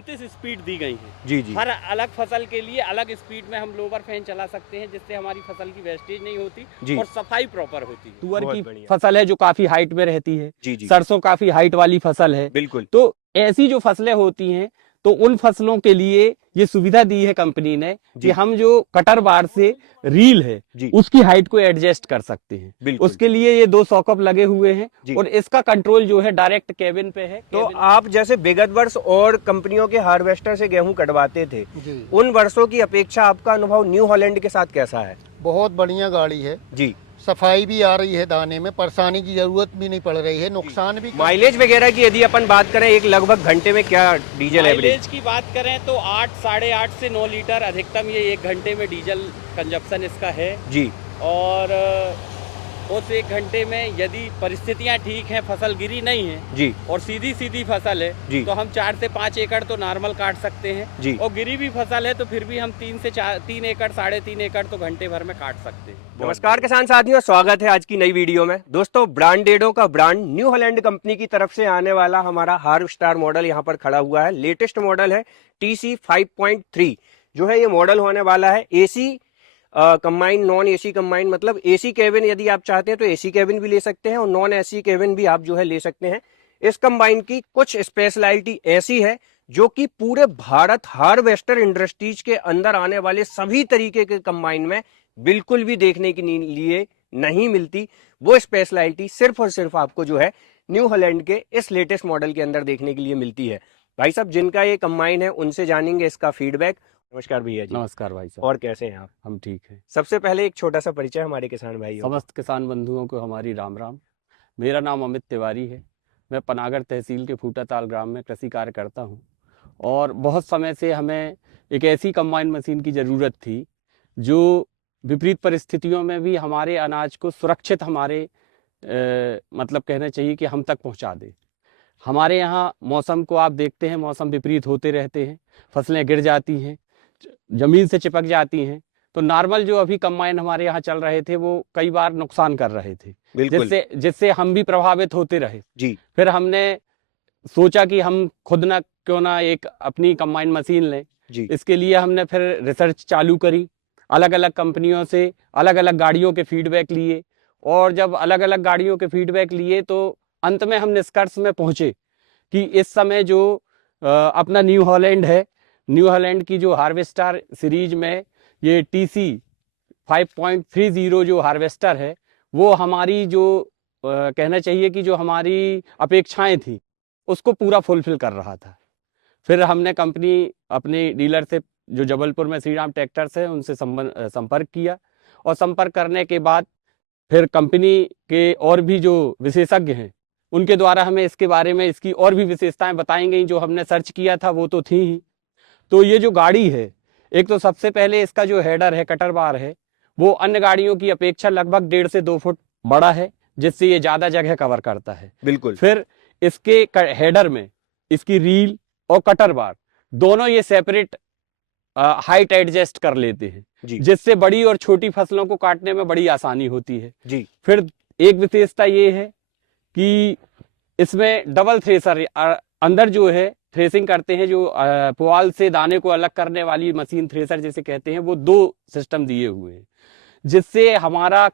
29 speed दी गई है। जी जी। हर अलग फसल के लिए अलग स्पीड में हम लोअर फैन चला सकते हैं, जिससे हमारी फसल की वेस्टेज नहीं होती जी। और सफाई प्रॉपर होती है। तुअर बहुत की बढ़िया। फसल है जो काफी हाइट में रहती है, जी जी। सरसों काफी हाइट वाली फसल है। बिल्कुल। तो ऐसी जो फसलें होती हैं, तो उन फसलों के लिए ये सुविधा दी है कंपनी ने कि जी। हम जो कटर बार से रील है जी। उसकी हाइट को एडजस्ट कर सकते हैं। बिल्कुल। उसके लिए ये 2 सॉकअप लगे हुए हैं जी। और इसका कंट्रोल जो है डायरेक्ट केबिन पे है। तो आप जैसे विगत वर्ष और कंपनियों के हार्वेस्टर से गेहूं कटवाते थे, उन वर्षों की अपेक्षा आपका अनुभव न्यू हॉलैंड के साथ कैसा है? बहुत बढ़िया गाड़ी है जी। सफाई भी आ रही है, दाने में परेशानी की जरूरत भी नहीं पड़ रही है, नुकसान भी। माइलेज वगैरह की यदि अपन बात करें, एक लगभग घंटे में क्या डीजल एवरेज? माइलेज की बात करें तो 8 साढ़े 8 से 9 लीटर अधिकतम ये 1 घंटे में डीजल कंजप्शन इसका है। जी। और उस 1 घंटे में यदि परिस्थितियां ठीक हैं, फसल गिरी नहीं है जी। और सीधी सीधी फसल है जी। तो हम 4 से 5 एकड़ तो नॉर्मल काट सकते हैं। जी। और गिरी भी फसल है तो फिर भी हम 3 से 3 एकड़ 3.5 एकड़ तो घंटे भर में काट सकते हैं। नमस्कार किसान साथियों, स्वागत है आज की नई वीडियो में। दोस्तों, ब्रांडेडो का ब्रांड न्यू हॉलैंड कंपनी की तरफ से आने वाला हमारा हार्वेस्टर मॉडल यहाँ पर खड़ा हुआ है। लेटेस्ट मॉडल है TC 5.3 जो है ये मॉडल होने वाला है। AC combine, non AC combine, मतलब एसी केबिन यदि आप चाहते हैं तो एसी केबिन भी ले सकते हैं और नॉन एसी केबिन भी आप जो है ले सकते हैं। इस कंबाइन की कुछ स्पेशलिटी ऐसी है जो कि पूरे भारत हार्वेस्टर इंडस्ट्रीज के अंदर आने वाले सभी तरीके के कंबाइन में बिल्कुल भी देखने के लिए नहीं मिलती। वो स्पेशलिटी सिर्फ और सिर्फ आपको जो है न्यू हॉलैंड के इस लेटेस्ट मॉडल के अंदर देखने के लिए मिलती है। भाई साहब, जिनका ये कंबाइन है उनसे जानेंगे इसका फीडबैक। नमस्कार भैया जी। नमस्कार भाई साहब। और कैसे हैं आप? हम ठीक हैं। सबसे पहले एक छोटा सा परिचय हमारे किसान भाइयों को। समस्त किसान बंधुओं को हमारी राम राम। मेरा नाम अमित तिवारी है। मैं पनागर तहसील के फूटाताल ग्राम में कृषि कार्य करता हूँ और बहुत समय से हमें एक ऐसी कंबाइन मशीन की ज़रूरत थी जो विपरीत परिस्थितियों में भी हमारे अनाज को सुरक्षित हमारे मतलब कहना चाहिए कि हम तक पहुँचा दे। हमारे यहाँ मौसम को आप देखते हैं, मौसम विपरीत होते रहते हैं, फसलें गिर जाती हैं, ज़मीन से चिपक जाती हैं। तो नॉर्मल जो अभी कंबाइन हमारे यहाँ चल रहे थे वो कई बार नुकसान कर रहे थे, जिससे हम भी प्रभावित होते रहे जी। फिर हमने सोचा कि हम खुद ना क्यों ना एक अपनी कंबाइन मशीन लें जी। इसके लिए हमने फिर रिसर्च चालू करी, अलग अलग कंपनियों से अलग अलग गाड़ियों के फीडबैक लिए और जब अलग अलग गाड़ियों के फीडबैक लिए तो अंत में हम निष्कर्ष में पहुँचे कि इस समय जो अपना न्यू हॉलैंड है, न्यू हॉलैंड की जो हार्वेस्टर सीरीज में ये TC 5.30 जो हार्वेस्टर है वो हमारी जो कहना चाहिए कि जो हमारी अपेक्षाएं थी उसको पूरा फुलफिल कर रहा था। फिर हमने कंपनी अपने डीलर से जो जबलपुर में श्री राम ट्रैक्टर्स है उनसे संपर्क किया और संपर्क करने के बाद फिर कंपनी के और भी जो विशेषज्ञ हैं उनके द्वारा हमें इसके बारे में इसकी और भी विशेषताएं बताई गई। जो हमने सर्च किया था वो तो थी ही। तो ये जो गाड़ी है, एक तो सबसे पहले इसका जो हेडर है, कटर बार है, वो अन्य गाड़ियों की अपेक्षा लगभग 1.5 से 2 फुट बड़ा है, जिससे ये ज़्यादा जगह कवर करता है। बिल्कुल। फिर इसके हेडर में इसकी रील और कटर बार दोनों ये सेपरेट हाइट एडजस्ट कर लेते हैं, जिससे बड़ी और छोटी फसलों को काटने में बड़ी आसानी होती है जी। फिर एक विशेषता ये है कि इसमें डबल थ्रेसर अंदर जो है थ्रेसिंग करते हैं, जो पुआल से दाने को अलग करने वाली मशीन थ्रेसर जिसे कहते हैं, वो 2 सिस्टम दिए हुए हैं, जिससे हमारा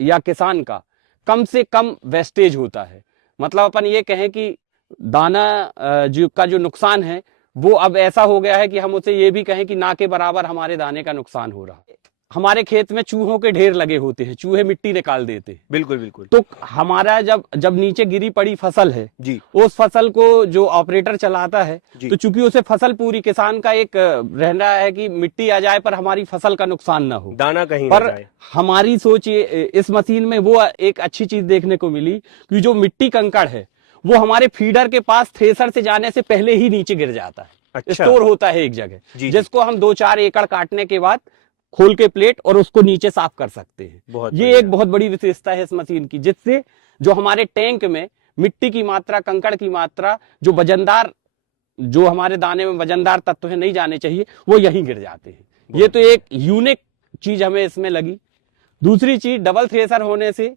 या किसान का कम से कम वेस्टेज होता है। मतलब अपन ये कहें कि दाना जो नुकसान है वो अब ऐसा हो गया है कि हम उसे ये भी कहें कि ना के बराबर हमारे दाने का नुकसान हो रहा है। हमारे खेत में चूहों के ढेर लगे होते हैं, चूहे मिट्टी निकाल देते हैं। बिल्कुल बिल्कुल। तो हमारा जब नीचे गिरी पड़ी फसल है जी, उस फसल को जो ऑपरेटर चलाता है तो चूंकि उसे फसल पूरी किसान का एक रहना है कि मिट्टी आ जाए पर हमारी फसल का नुकसान ना हो, दाना कहीं पर ना जाए। हमारी सोच इस मशीन में वो एक अच्छी चीज देखने को मिली कि जो मिट्टी कंकड़ है वो हमारे फीडर के पास थ्रेसर से जाने से पहले ही नीचे गिर जाता है। अच्छा। स्टोर होता है एक जगह, जिसको हम 2-4 एकड़ काटने के बाद खोल के प्लेट और उसको नीचे साफ कर सकते हैं। ये एक बहुत बड़ी विशेषता है इस मशीन की, जिससे जो हमारे टैंक में मिट्टी की मात्रा, कंकड़ की मात्रा, जो वजनदार, जो हमारे दाने में वजनदार तत्व है नहीं जाने चाहिए, वो यहीं गिर जाते हैं। ये तो एक यूनिक चीज हमें इसमें लगी। दूसरी चीज, डबल थ्रेसर होने से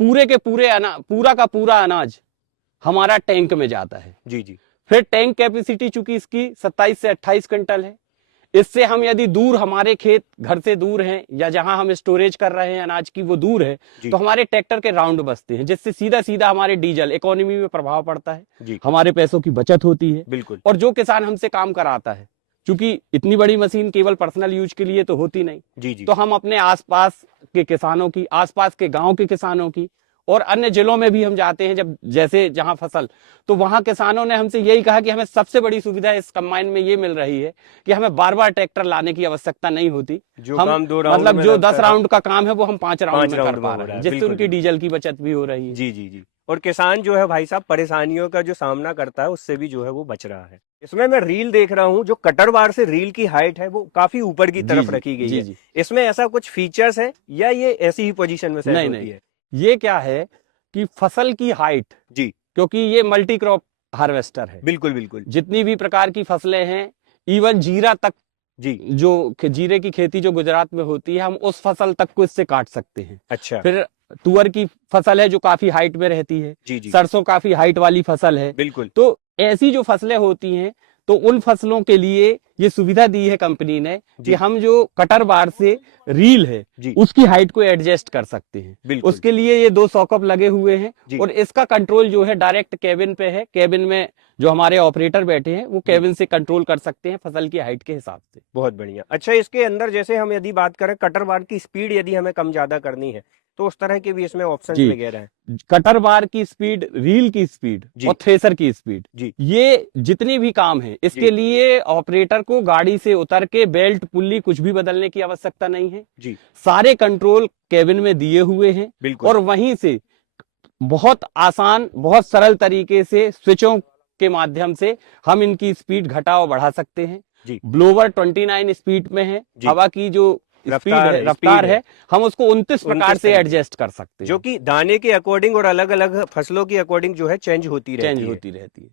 पूरे के पूरे पूरा का पूरा अनाज हमारा टैंक में जाता है जी जी। फिर टैंक कैपेसिटी चूंकि इसकी 27 से 28 क्विंटल है, इससे हम यदि दूर हमारे खेत घर से दूर हैं या जहां हम स्टोरेज कर रहे हैं अनाज की वो दूर है, तो हमारे ट्रैक्टर के राउंड बचते हैं, जिससे सीधा सीधा हमारे डीजल इकोनॉमी में प्रभाव पड़ता है, हमारे पैसों की बचत होती है। बिल्कुल। और जो किसान हमसे काम कराता है, क्योंकि इतनी बड़ी मशीन केवल पर्सनल यूज के लिए तो होती नहीं, जी। तो हम अपने आसपास के किसानों की, आसपास के गांव के किसानों की और अन्य जिलों में भी हम जाते हैं, जब जैसे जहां फसल, तो वहां किसानों ने हमसे यही कहा कि हमें सबसे बड़ी सुविधा इस कंबाइन में ये मिल रही है कि हमें बार बार ट्रैक्टर लाने की आवश्यकता नहीं होती। जो हम काम 2 राउंड मतलब में जो लगता 10 है, राउंड का काम है वो हम 5 राउंड में कर राउंड में पा हो रहे रहा हैं, है, जिससे बिल्कुल, उनकी डीजल की बचत भी हो रही है। जी। और किसान जो है भाई साहब परेशानियों का जो सामना करता है उससे भी जो है वो बच रहा है। इसमें मैं रील देख रहा हूँ, जो कटर बार से रील की हाइट है वो काफी ऊपर की तरफ रखी गई है। इसमें ऐसा कुछ फीचर्स है या ये ऐसी ही पोजीशन में सेट होती है? ये क्या है कि फसल की हाइट, जी, क्योंकि ये मल्टी क्रॉप हार्वेस्टर है, बिल्कुल। जितनी भी प्रकार की फसलें हैं, इवन जीरा तक, जी, जो जीरे की खेती जो गुजरात में होती है, हम उस फसल तक को इससे काट सकते हैं। अच्छा। फिर तुअर की फसल है जो काफी हाइट में रहती है, जी। सरसों काफी हाइट वाली फसल है, बिल्कुल। तो ऐसी जो फसलें होती हैं, तो उन फसलों के लिए ये सुविधा दी है कंपनी ने कि हम जो कटर बार से रील है उसकी हाइट को एडजस्ट कर सकते हैं। उसके लिए ये 2 सॉकअप लगे हुए हैं और इसका कंट्रोल जो है डायरेक्ट केबिन पे है। केबिन में जो हमारे ऑपरेटर बैठे हैं वो केबिन से कंट्रोल कर सकते हैं फसल की हाइट के हिसाब से। बहुत बढ़िया। अच्छा, इसके अंदर जैसे हम यदि बात करें कटर बार की स्पीड यदि हमें कम ज्यादा करनी है तो उस तरह के भी इसमें ऑप्शंस वगैरह हैं। कटर बार की स्पीड, रील की स्पीड और थ्रेसर की स्पीड, ये जितनी भी काम है इसके लिए ऑपरेटर को गाड़ी से उतर के बेल्ट पुल्ली कुछ भी बदलने की आवश्यकता नहीं है। सारे कंट्रोल केबिन में दिए हुए हैं और वहीं से बहुत आसान, बहुत सरल तरीके से स्विचों के माध्यम से हम इनकी स्पीड घटा और बढ़ा सकते हैं। ब्लोवर 29 स्पीड में है, हवा की जो रफ्तार है हम उसको 29 प्रकार से एडजस्ट कर सकते हैं, जो कि दाने के अकॉर्डिंग और अलग अलग फसलों के अकॉर्डिंग जो है चेंज होती रहती है।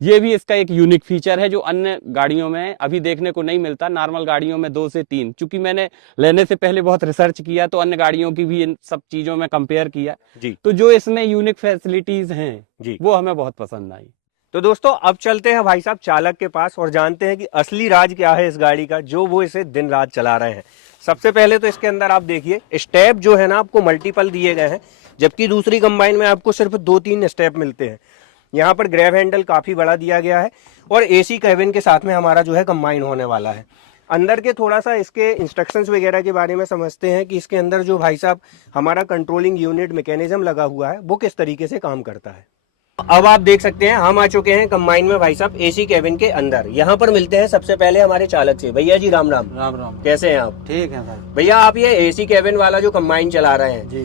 ये भी इसका एक यूनिक फीचर है जो अन्य गाड़ियों में अभी देखने को नहीं मिलता। नॉर्मल गाड़ियों में 2 से 3, चूंकि मैंने लेने से पहले बहुत रिसर्च किया तो अन्य गाड़ियों की भी इन सब चीजों में कंपेयर किया, तो जो इसमें यूनिक फैसिलिटीज हैं वो हमें बहुत पसंद आई। तो दोस्तों अब चलते हैं भाई साहब चालक के पास और जानते हैं कि असली राज क्या है इस गाड़ी का, जो वो इसे दिन रात चला रहे हैं। सबसे पहले तो इसके अंदर आप देखिए स्टेप जो है ना आपको मल्टीपल दिए गए हैं, जबकि दूसरी कंबाइन में आपको सिर्फ 2-3 स्टेप मिलते हैं। यहाँ पर ग्रैब हैंडल काफी बड़ा दिया गया है और एसी कैबिन के साथ में हमारा जो है कंबाइन होने वाला है। अंदर के थोड़ा सा इसके इंस्ट्रक्शंस वगैरह के बारे में समझते हैं कि इसके अंदर जो भाई साहब हमारा कंट्रोलिंग यूनिट मैकेनिज्म लगा हुआ है वो किस तरीके से काम करता है। अब आप देख सकते हैं हम आ चुके हैं कंबाइन में भाई साहब एसी कैबिन के अंदर। यहाँ पर मिलते हैं सबसे पहले हमारे चालक से। भैया जी राम राम। राम राम। कैसे हैं आप? ठीक है सर। भैया आप ये एसी कैबिन वाला जो कंबाइन चला रहे हैं जी,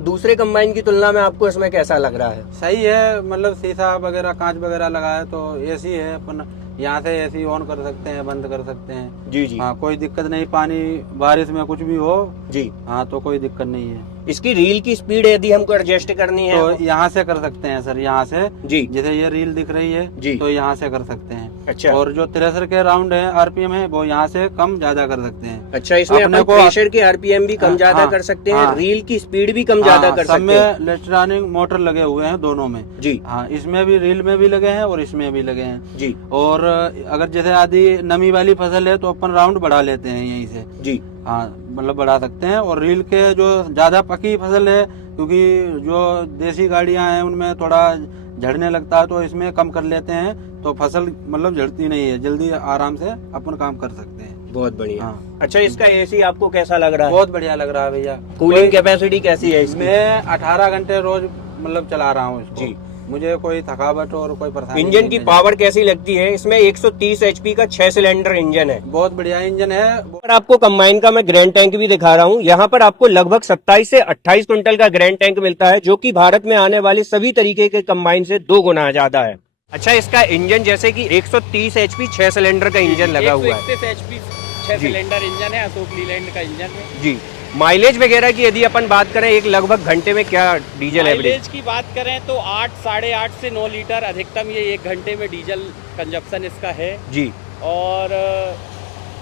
दूसरे कंबाइन की तुलना में आपको इसमें कैसा लग रहा है? सही है, मतलब शीशा वगैरह कांच वगैरह लगा है तो एसी है, अपन यहाँ से एसी ऑन कर सकते हैं, बंद कर सकते हैं। जी जी। हाँ, कोई दिक्कत नहीं, पानी बारिश में कुछ भी हो जी, हाँ तो कोई दिक्कत नहीं है। इसकी रील की स्पीड यदि हमको एडजस्ट करनी है तो यहाँ से कर सकते हैं सर, यहाँ से जी, जैसे ये रील दिख रही है जी, तो यहाँ से कर सकते हैं। अच्छा। और जो थ्रेसर के राउंड है आरपीएम है वो यहाँ से कम ज्यादा कर सकते हैं। अच्छा, इसमें अपन प्रेशर के आरपीएम भी कम ज्यादा कर सकते हैं, रील की स्पीड भी कम ज्यादा कर सकते हैं। सब में इलेक्ट्रॉनिक मोटर लगे हुए हैं दोनों में जी। हाँ, इसमें भी रील में भी लगे हैं और इसमें भी लगे हैं जी। और अगर जैसे आदि नमी वाली फसल है तो अपन राउंड बढ़ा लेते हैं यहीं से जी। हाँ, मतलब बढ़ा सकते हैं। और रील के जो ज्यादा पकी फसल है, क्योंकि जो देसी गाड़ियां हैं उनमें थोड़ा झड़ने लगता है तो इसमें कम कर लेते हैं तो फसल मतलब झड़ती नहीं है, जल्दी आराम से अपन काम कर सकते हैं। बहुत बढ़िया। हाँ। अच्छा, इसका एसी आपको कैसा लग रहा है? बहुत बढ़िया लग रहा है भैया। कूलिंग कैपेसिटी कैसी है इसमें? मैं 18 घंटे रोज मतलब चला रहा हूँ इसको जी। मुझे कोई थकावट और कोई परेशानी इंजन की पावर कैसी लगती है? इसमें 130 HP का 6 सिलेंडर इंजन है। बहुत बढ़िया इंजन है। और आपको कंबाइन का मैं ग्रैंड टैंक भी दिखा रहा हूँ। यहाँ पर आपको लगभग 27 से 28 क्विंटल का ग्रैंड टैंक मिलता है, जो कि भारत में आने वाले सभी तरीके के कंबाइन से 2 गुना ज्यादा है। अच्छा, इसका इंजन जैसे कि 130 HP 6 सिलेंडर का इंजन लगा हुआ है। 131 HP 6 सिलेंडर इंजन है, अशोक लीलैंड का इंजन है जी। माइलेज वगैरह की यदि अपन बात करें एक लगभग घंटे में क्या डीजल माइलेज की बात करें तो 8, 8.5 से 9 लीटर अधिकतम ये 1 घंटे में डीजल कंजप्शन इसका है जी। और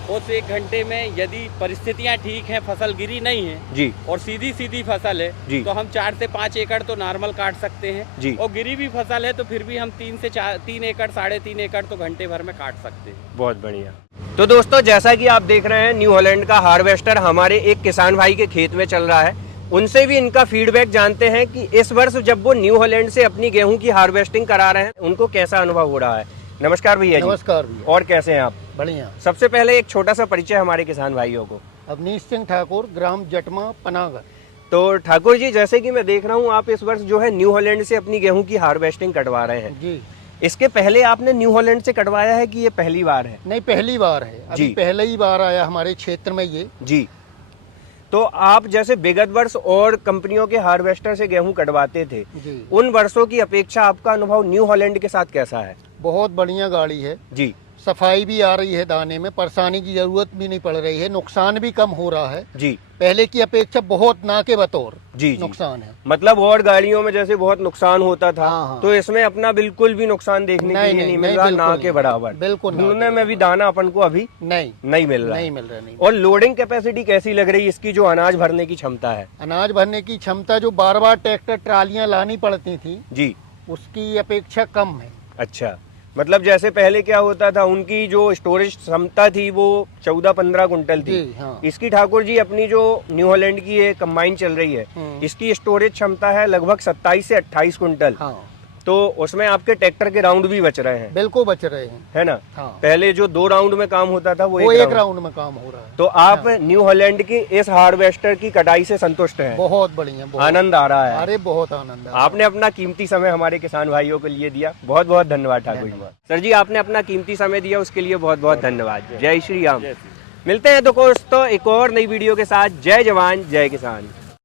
उस 1 घंटे में यदि परिस्थितियां ठीक हैं, फसल गिरी नहीं है जी और सीधी सीधी फसल है जी। तो हम 4 से 5 एकड़ तो नॉर्मल काट सकते हैं जी। और गिरी भी फसल है तो फिर भी हम 3 से 3 एकड़ 3.5 एकड़ तो घंटे भर में काट सकते हैं। बहुत बढ़िया। तो दोस्तों जैसा कि आप देख रहे हैं न्यू हॉलैंड का हार्वेस्टर हमारे एक किसान भाई के खेत में चल रहा है। उनसे भी इनका फीडबैक जानते हैं कि इस वर्ष जब वो न्यू हॉलैंड से अपनी गेहूं की हार्वेस्टिंग करा रहे हैं उनको कैसा अनुभव हो रहा है। नमस्कार भैया जी। नमस्कार भैया। और कैसे हैं आप? बढ़िया। सबसे पहले एक छोटा सा परिचय हमारे किसान भाइयों को। अवनीश सिंह ठाकुर, ग्राम जटमा, पनागर। तो ठाकुर जी, जैसे कि मैं देख रहा हूँ आप इस वर्ष जो है न्यू हॉलैंड से अपनी गेहूं की हार्वेस्टिंग कटवा रहे हैं जी। इसके पहले आपने न्यू हॉलैंड से कटवाया है कि ये पहली बार है? नहीं, पहली बार है। अभी जी। पहले ही बार आया हमारे क्षेत्र में ये। जी। तो आप जैसे विगत वर्ष और कंपनियों के हार्वेस्टर से गेहूं कटवाते थे, जी। उन वर्षों की अपेक्षा आपका अनुभव न्यू हॉलैंड के साथ कैसा है? बहुत बढ़िया गाड़ी है जी सफाई भी आ रही है, दाने में परेशानी की जरूरत भी नहीं पड़ रही है, नुकसान भी कम हो रहा है। जी पहले की अपेक्षा बहुत ना के बतौर जी नुकसान है। मतलब और गाड़ियों में जैसे बहुत नुकसान होता था, हाँ। तो इसमें अपना बिल्कुल भी नुकसान देखने के लिए नहीं मिल रहा, ना बिल्कुल के बराबर। बिल्कुल ना ढूंढने के में भी दाना अपन को अभी नहीं मिल रहा नहीं है। मिल रहा नहीं। और लोडिंग कैपेसिटी कैसी लग रही है इसकी, जो अनाज भरने की क्षमता है? अनाज भरने की क्षमता जो बार बार ट्रैक्टर ट्रालियां लानी पड़ती थी जी उसकी अपेक्षा कम है। अच्छा, मतलब जैसे पहले क्या होता था, उनकी जो स्टोरेज क्षमता थी वो 14-15 कुंटल थी। जी हाँ। इसकी ठाकुर जी अपनी जो न्यू हॉलैंड की ये कंबाइन चल रही है, इसकी स्टोरेज क्षमता है लगभग 27 से 28 कुंटल। हाँ। तो उसमें आपके ट्रैक्टर के राउंड भी बच रहे हैं, बिल्कुल बच रहे हैं। है ना? हाँ। पहले जो 2 राउंड में काम होता था वो एक राउंड। राउंड में काम हो रहा है। तो आप न्यू हॉलैंड की इस हार्वेस्टर की कटाई से संतुष्ट हैं? बहुत बढ़िया, बहुत आनंद आ रहा है? अरे बहुत आनंद आ रहा है। आपने अपना कीमती समय हमारे किसान भाइयों के लिए दिया, बहुत बहुत धन्यवाद ठाकुर जी। सर जी, आपने अपना कीमती समय दिया उसके लिए बहुत बहुत धन्यवाद। जय श्री राम। मिलते हैं दोस्तों एक और नई वीडियो के साथ। जय जवान जय किसान।